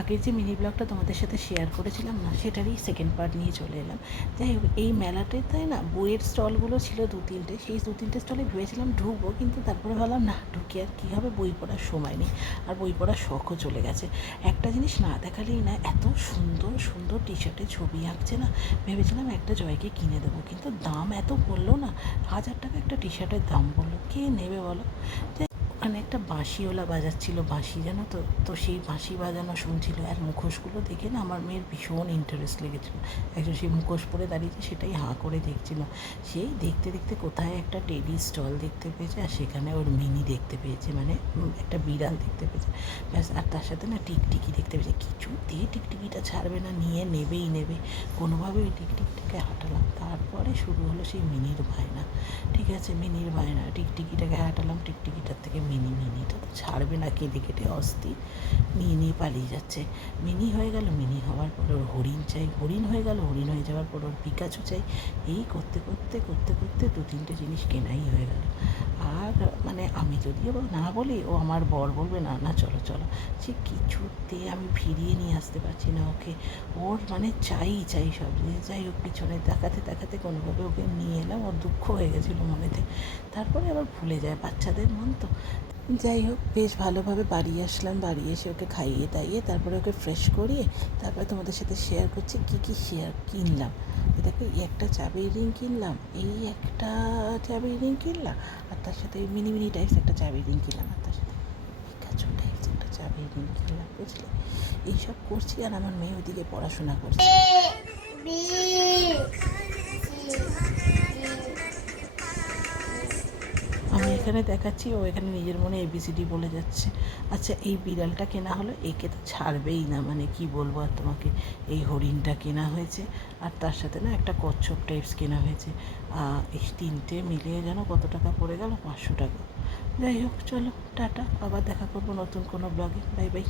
আগের যে মিনি ব্লগটা তোমাদের সাথে শেয়ার করেছিলাম না, সেটারই সেকেন্ড পার্ট নিয়ে চলে এলাম। যাই হোক, এই মেলাটাতে না বইয়ের স্টলগুলো ছিল 2-3টে। সেই 2-3টে স্টলে ভেবেছিলাম ঢুকবো, কিন্তু তারপরে ভাবলাম না, ঢুকে আর কী হবে, বই পড়ার সময় নেই, আর বই পড়ার শখও চলে গেছে। একটা জিনিস না দেখালেই না, এত সুন্দর সুন্দর টি শার্টে ছবি আঁকছে না, ভেবেছিলাম একটা জয়কে কিনে দেবো, কিন্তু দাম এত বললো না, 1000 টাকা একটা টি শার্টের দাম বললো, কে নেবে বলো। ওখানে একটা বাঁশিওয়ালা বাজাচ্ছিল বাঁশি, জানো তো, তো সেই বাঁশি বাজানো শুনছিল, আর মুখোশগুলো দেখে না আমার মেয়ের ভীষণ ইন্টারেস্ট লেগেছিল। একজন সেই মুখোশ পরে দাঁড়িয়েছে, সেটাই হাঁ করে দেখছিল। সেই দেখতে দেখতে কোথায় একটা টেডি স্টল দেখতে পেয়েছে, আর সেখানে ওর মিনি দেখতে পেয়েছে, মানে একটা বিড়াল দেখতে পেয়েছে, ব্যাস। আর তার সাথে না টিকটিকি দেখতে পেয়েছে, কিছুতেই টিকটিকিটা ছাড়বে না, নিয়ে নেবেই নেবে। কোনোভাবে ওই টিকটিকিটাকে হাঁটালাম, তারপরে শুরু হলো সেই মিনির বায়না। ঠিক আছে, মিনির বায়না, টিকটিকিটাকে হাঁটালাম, টিকটিকিটার থেকে মিনিটা তো ছাড়বে না, কেঁদে কেটে অস্থির, নিয়ে পালিয়ে যাচ্ছে। মিনি হয়ে গেল, মিনি হওয়ার পর ওর হরিণ চাই, হরিণ হয়ে গেল, হরিণ হয়ে যাওয়ার পর ওর পিকাচু চাই। এই করতে করতে করতে করতে 2-3টে জিনিস কেনাই হয়ে গেল। আর মানে আমি যদিও না বলি, ও আমার বর বলবে না না চলো চলো, সে কিছুতে আমি ফিরিয়ে নিয়ে আসতে পারছি না ওকে। ওর মানে চাই চাই সব জিনিস। যাই হোক, পিছনে তাকাতে তাকাতে কোনোভাবে ওকে নিয়ে এলাম, ওর দুঃখ হয়ে গেছিলো মনেতে, তারপরে আবার ভুলে যায়, বাচ্চাদের মন তো। যাই হোক, বেশ ভালোভাবে বাড়ি আসলাম, বাড়ি এসে ওকে খাইয়ে দাইয়ে তারপরে ওকে ফ্রেশ করিয়ে তারপরে তোমাদের সাথে শেয়ার করছি কী কিনলাম। দেখো, এই একটা চাবির রিং কিনলাম, এই একটা চাবির রিং কিনলাম, আর তার সাথে মিনি মিনি টাইপস একটা চাবির রিং কিনলাম, আর তার সাথে পিকাচু টাইপস একটা চাবির রিং কিনলাম, বুঝলে। এইসব করছি, আর আমার মেয়ে ওদিকে পড়াশোনা করছে। আমি এখানে দেখাচ্ছি, ও এখানে নিজের মনে এবিসিডি বলে যাচ্ছে। আচ্ছা, এই বিড়ালটা কেনা হলো, একে তো ছাড়বেই না, মানে কি বলবো আর তোমাকে। এই হরিণটা কেনা হয়েছে, আর তার সাথে না একটা কচ্ছপ টাইপস কেনা হয়েছে। এই 3টে মিলিয়ে যেন কত টাকা পড়ে গেল, 500 টাকা। যাই হোক, চলো টাটা, আবার দেখা করবো নতুন কোনো ব্লগে। Bye bye.